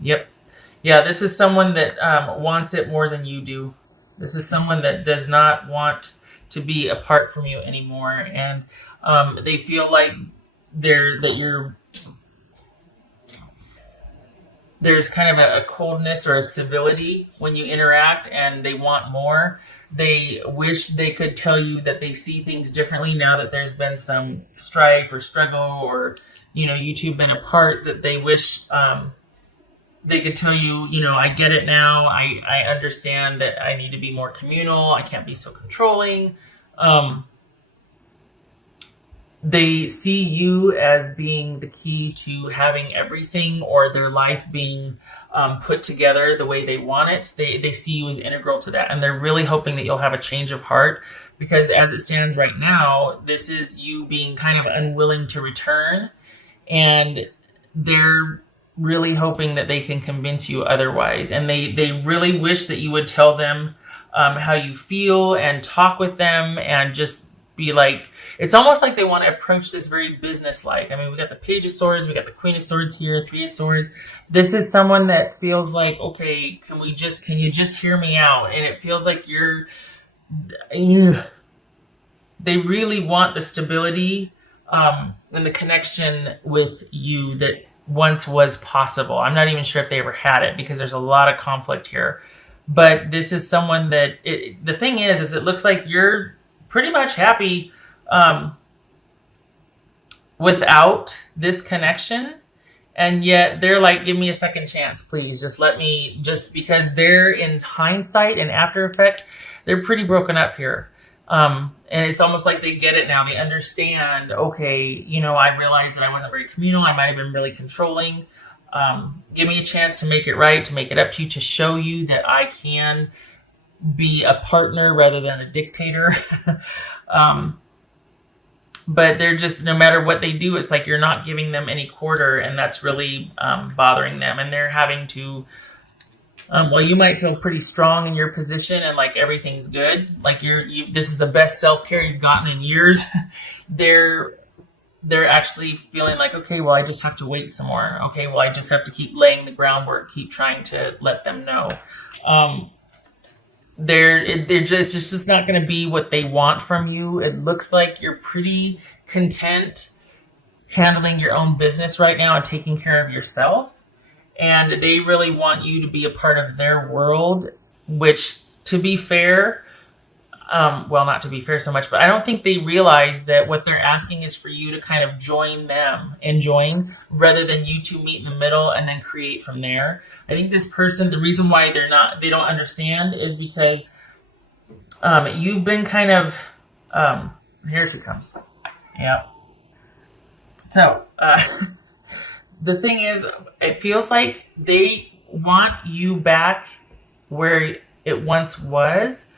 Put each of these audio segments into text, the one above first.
Yep. Yeah, this is someone that wants it more than you do. This is someone that does not want to be apart from you anymore, and they feel like there's kind of a coldness or a civility when you interact, and they want more. They wish they could tell you that they see things differently now that there's been some strife or struggle, or you two have been apart. That they wish they could tell you, I get it now. I understand that I need to be more communal. I can't be so controlling. Um, they see you as being the key to having everything or their life being put together the way they want it. They see you as integral to that. And they're really hoping that you'll have a change of heart, because as it stands right now, this is you being kind of unwilling to return. And they're really hoping that they can convince you otherwise. And they really wish that you would tell them how you feel and talk with them and just be like, it's almost like they want to approach this very business-like. I mean, we got the Page of Swords, we got the Queen of Swords here, Three of Swords. This is someone that feels like, okay, can you just hear me out? And it feels like they really want the stability and the connection with you that once was possible. I'm not even sure if they ever had it, because there's a lot of conflict here. But this is someone that, the thing is it looks like you're pretty much happy without this connection. And yet they're like, give me a second chance, please. Just because they're, in hindsight and after effect, they're pretty broken up here. And it's almost like they get it now. They understand, okay, I realized that I wasn't very communal. I might have been really controlling. Give me a chance to make it right, to make it up to you, to show you that I can be a partner rather than a dictator. But they're just, no matter what they do, it's like you're not giving them any quarter, and that's really bothering them. And they're having to, well, you might feel pretty strong in your position and like everything's good. Like this is the best self-care you've gotten in years. they're actually feeling like, okay, well, I just have to wait some more. Okay, well, I just have to keep laying the groundwork, keep trying to let them know. It's just not going to be what they want from you. It looks like you're pretty content handling your own business right now and taking care of yourself. And they really want you to be a part of their world, which, to be fair, well, not to be fair so much, but I don't think they realize that what they're asking is for you to kind of join them and join, rather than you two meet in the middle and then create from there. I think this person, the reason why they don't understand is because you've been kind of, here she comes. Yeah. So, the thing is, it feels like they want you back where it once was,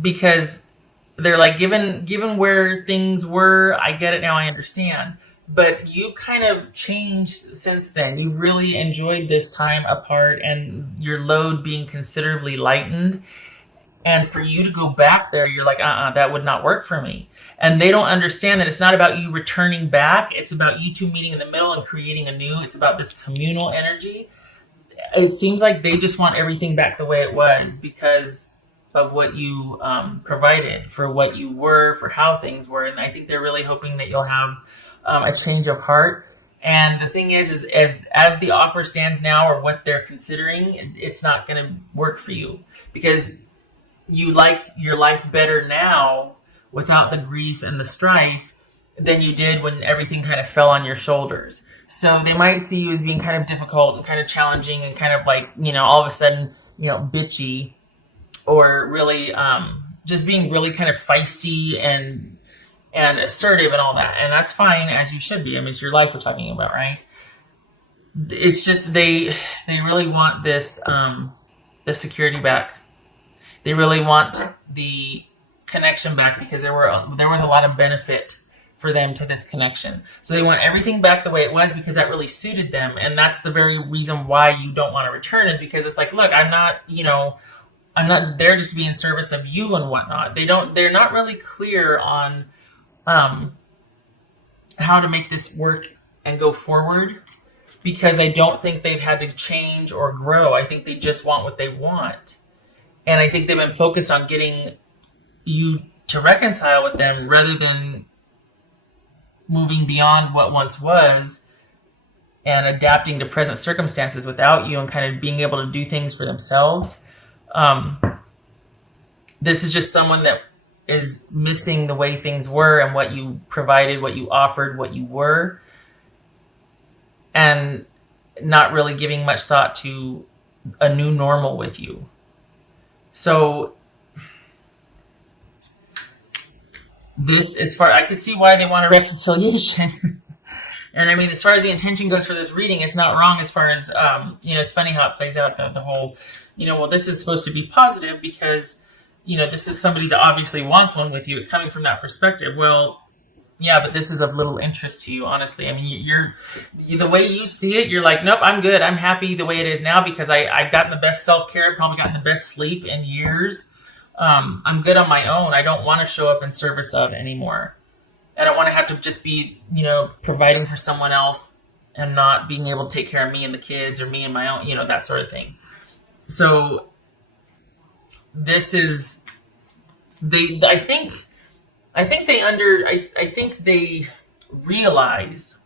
because they're like, given where things were, I get it now, I understand. But you kind of changed since then. You've really enjoyed this time apart and your load being considerably lightened. And for you to go back there, you're like, that would not work for me. And they don't understand that it's not about you returning back. It's about you two meeting in the middle and creating anew. It's about this communal energy. It seems like they just want everything back the way it was because of what you provided, for what you were, for how things were. And I think they're really hoping that you'll have a change of heart. And the thing is as the offer stands now, or what they're considering, it's not going to work for you, because you like your life better now without the grief and the strife than you did when everything kind of fell on your shoulders. So they might see you as being kind of difficult and kind of challenging and kind of like, all of a sudden, bitchy, or really just being really kind of feisty and assertive and all that. And that's fine, as you should be. I mean, it's your life we're talking about, right? It's just they really want this the security back. They really want the connection back, because there was a lot of benefit for them to this connection. So they want everything back the way it was, because that really suited them. And that's the very reason why you don't want to return, is because it's like, look, I'm not there just to be in service of you and whatnot. They're not really clear on how to make this work and go forward. because I don't think they've had to change or grow. I think they just want what they want. And I think they've been focused on getting you to reconcile with them rather than moving beyond what once was and adapting to present circumstances without you and kind of being able to do things for themselves. This is just someone that is missing the way things were and what you provided, what you offered, what you were, and not really giving much thought to a new normal with you. So this, as far I can see why they want a reconciliation. And I mean, as far as the intention goes for this reading, it's not wrong as far as, it's funny how it plays out, the whole, well, this is supposed to be positive because, this is somebody that obviously wants one with you. It's coming from that perspective. Well, yeah, but this is of little interest to you, honestly. I mean, the way you see it, you're like, nope, I'm good. I'm happy the way it is now because I've gotten the best self-care, probably gotten the best sleep in years. I'm good on my own. I don't want to show up in service of anymore. I don't want to have to just be, providing for someone else and not being able to take care of me and the kids or me and my own, that sort of thing. So this is, I think they realize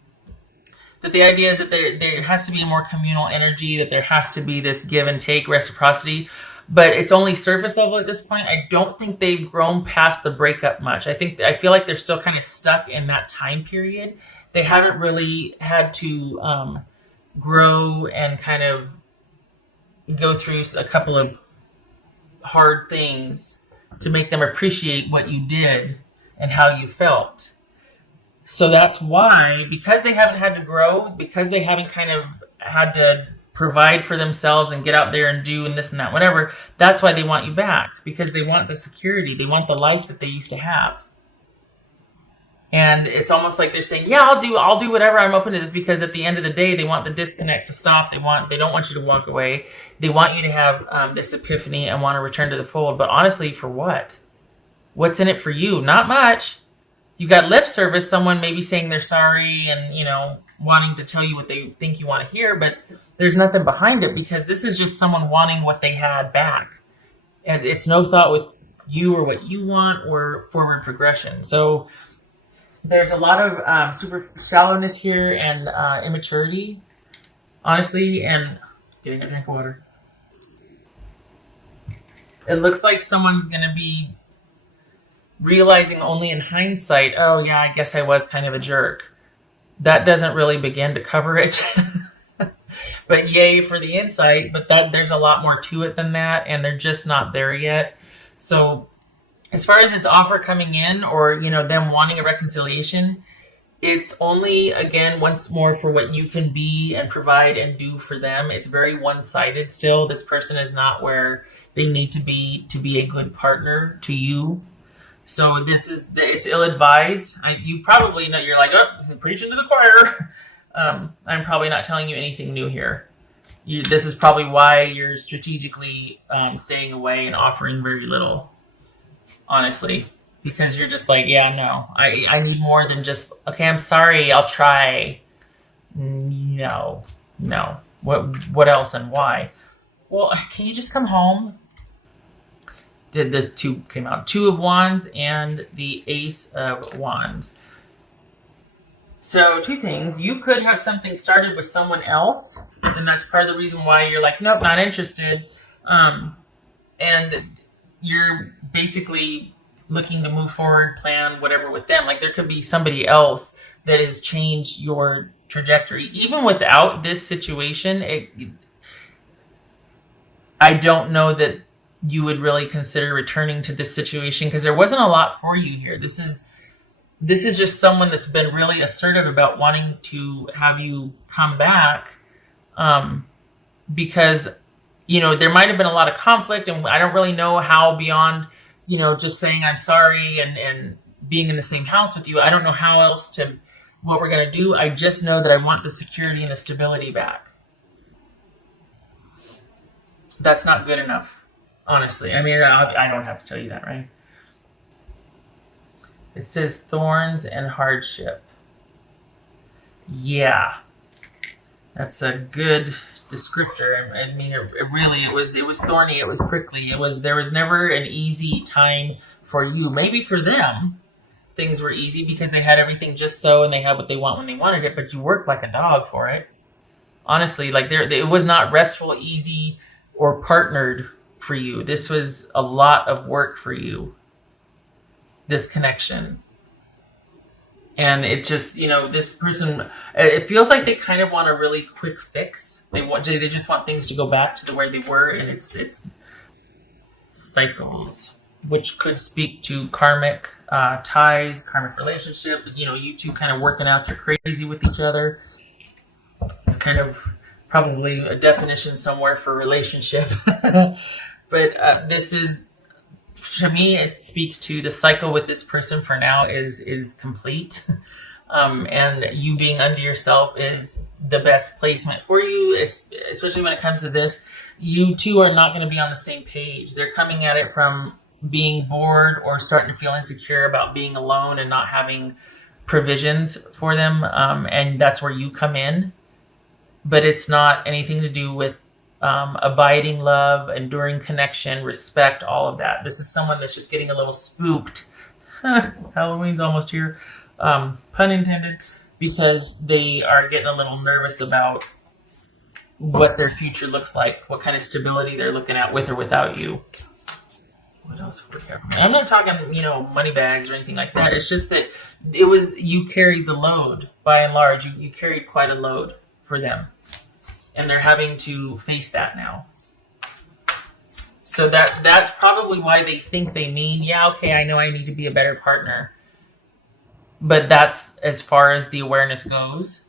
that the idea is that there has to be more communal energy, that there has to be this give and take, reciprocity. But it's only surface level at this point. I don't think they've grown past the breakup much. I feel like they're still kind of stuck in that time period. They haven't really had to grow and kind of go through a couple of hard things to make them appreciate what you did and how you felt. So that's why, because they haven't had to grow, because they haven't kind of had to provide for themselves and get out there and do and this and that, whatever, that's why they want you back, because they want the security. They want the life that they used to have. And it's almost like they're saying, yeah, I'll do whatever. I'm open to this, because at the end of the day, they want the disconnect to stop. They don't want you to walk away. They want you to have this epiphany and want to return to the fold. But honestly, for what? What's in it for you? Not much. You got lip service, someone maybe saying they're sorry and, wanting to tell you what they think you want to hear, but there's nothing behind it, because this is just someone wanting what they had back. And it's no thought with you or what you want or forward progression. So there's a lot of super shallowness here and immaturity, honestly, and getting a drink of water. It looks like someone's going to be realizing only in hindsight, oh yeah, I guess I was kind of a jerk. That doesn't really begin to cover it. But yay for the insight, but there's a lot more to it than that, and they're just not there yet. So as far as this offer coming in, or them wanting a reconciliation, it's only, again, once more, for what you can be and provide and do for them. It's very one-sided still. This person is not where they need to be a good partner to you. So it's ill-advised. You probably know, you're like, oh, preaching to the choir. I'm probably not telling you anything new here. This is probably why you're strategically staying away and offering very little, honestly. Because you're just like, yeah, no. I need more than just, okay, I'm sorry, I'll try. No. What else and why? Well, can you just come home? The two came out. 2 of Wands and the Ace of Wands. So 2 things. You could have something started with someone else, and that's part of the reason why you're like, nope, not interested. And you're basically looking to move forward, plan whatever with them. Like, there could be somebody else that has changed your trajectory. Even without this situation, I don't know that you would really consider returning to this situation, because there wasn't a lot for you here. This is just someone that's been really assertive about wanting to have you come back, because there might have been a lot of conflict, and I don't really know how beyond just saying I'm sorry and being in the same house with you. I don't know how else what we're going to do. I just know that I want the security and the stability back. That's not good enough. Honestly, I mean, I don't have to tell you that, right? It says thorns and hardship. Yeah. That's a good descriptor. I mean, it was thorny. It was prickly. There was never an easy time for you. Maybe for them, things were easy because they had everything just so, and they had what they want when they wanted it. But you worked like a dog for it. Honestly, like it was not restful, easy, or partnered for you. This was a lot of work for you. This connection. And it just, this person, it feels like they kind of want a really quick fix. They just want things to go back to the way they were, and it's cycles, which could speak to karmic ties, karmic relationship. You two kind of working out your crazy with each other. It's kind of probably a definition somewhere for relationship, but this is. To me, it speaks to the cycle with this person for now is complete. And you being unto yourself is the best placement for you, especially when it comes to this. You two are not going to be on the same page. They're coming at it from being bored or starting to feel insecure about being alone and not having provisions for them. And that's where you come in. But it's not anything to do with abiding love, enduring connection, respect, all of that. This is someone that's just getting a little spooked. Halloween's almost here. Pun intended, because they are getting a little nervous about what their future looks like, what kind of stability they're looking at with or without you. What else? I'm not talking, money bags or anything like that. It's just that you carried the load by and large. You carried quite a load for them. And they're having to face that now. So that's probably why they think they mean, yeah, okay, I know I need to be a better partner. But that's as far as the awareness goes.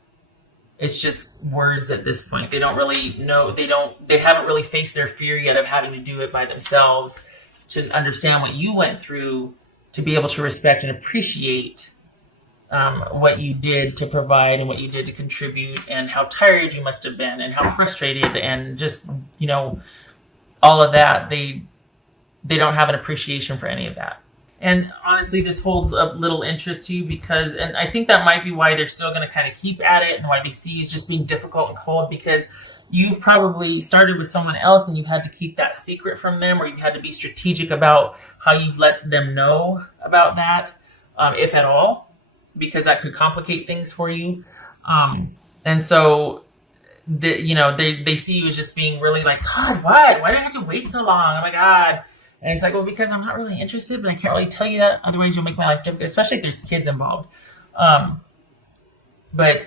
It's just words at this point. They don't really know, they haven't really faced their fear yet of having to do it by themselves to understand what you went through to be able to respect and appreciate what you did to provide and what you did to contribute, and how tired you must have been and how frustrated, and just, all of that. They don't have an appreciation for any of that. And honestly, this holds a little interest to you and I think that might be why they're still going to kind of keep at it, and why they see you as just being difficult and cold, because you've probably started with someone else and you've had to keep that secret from them, or you've had to be strategic about how you've let them know about that, if at all, because that could complicate things for you. And so, they see you as just being really like, God, what? Why do I have to wait so long? Oh my God. And it's like, well, because I'm not really interested, but I can't really tell you that. Otherwise, you'll make my life difficult, especially if there's kids involved. But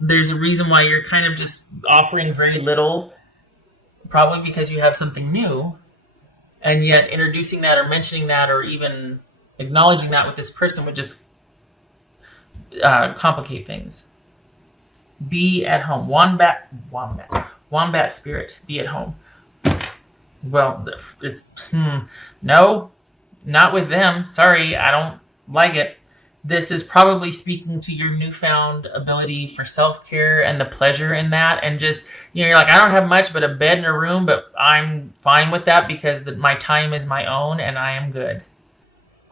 there's a reason why you're kind of just offering very little, probably because you have something new. And yet introducing that or mentioning that or even acknowledging that with this person would just complicate things. Be at home. Wombat spirit. Be at home. Well, it's no, not with them. Sorry, I don't like it. This is probably speaking to your newfound ability for self-care and the pleasure in that, and just, you're like, I don't have much but a bed and a room, but I'm fine with that because my time is my own and I am good.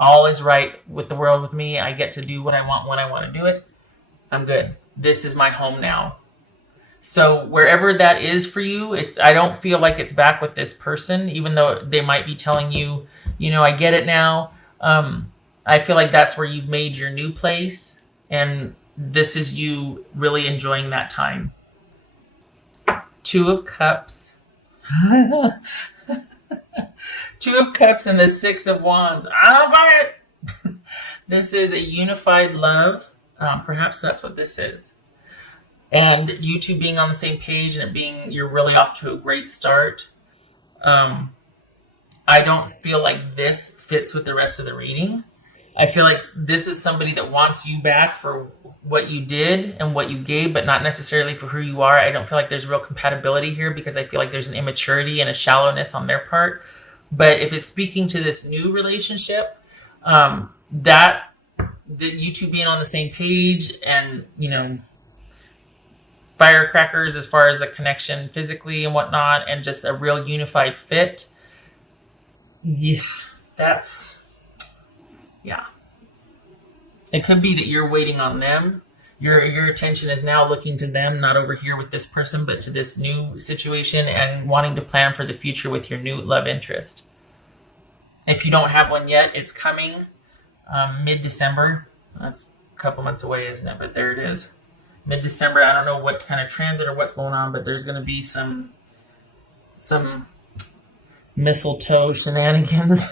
All is right with the world with me. I get to do what I want when I want to do it. I'm good. This is my home now. So wherever that is for you, I don't feel like it's back with this person, even though they might be telling you, I get it now. I feel like that's where you've made your new place, and this is you really enjoying that time. Two of Cups. Two of Cups and the Six of Wands. I don't buy it. This is a unified love. Perhaps that's what this is. And you two being on the same page, and you're really off to a great start. I don't feel like this fits with the rest of the reading. I feel like this is somebody that wants you back for what you did and what you gave, but not necessarily for who you are. I don't feel like there's real compatibility here, because I feel like there's an immaturity and a shallowness on their part. But if it's speaking to this new relationship, that you two being on the same page, and, firecrackers as far as the connection physically and whatnot, and just a real unified fit. Yeah, yeah. It could be that you're waiting on them Your attention is now looking to them, not over here with this person, but to this new situation and wanting to plan for the future with your new love interest. If you don't have one yet, it's coming mid-December. That's a couple months away, isn't it? But there it is. Mid-December. I don't know what kind of transit or what's going on, but there's going to be some mistletoe shenanigans.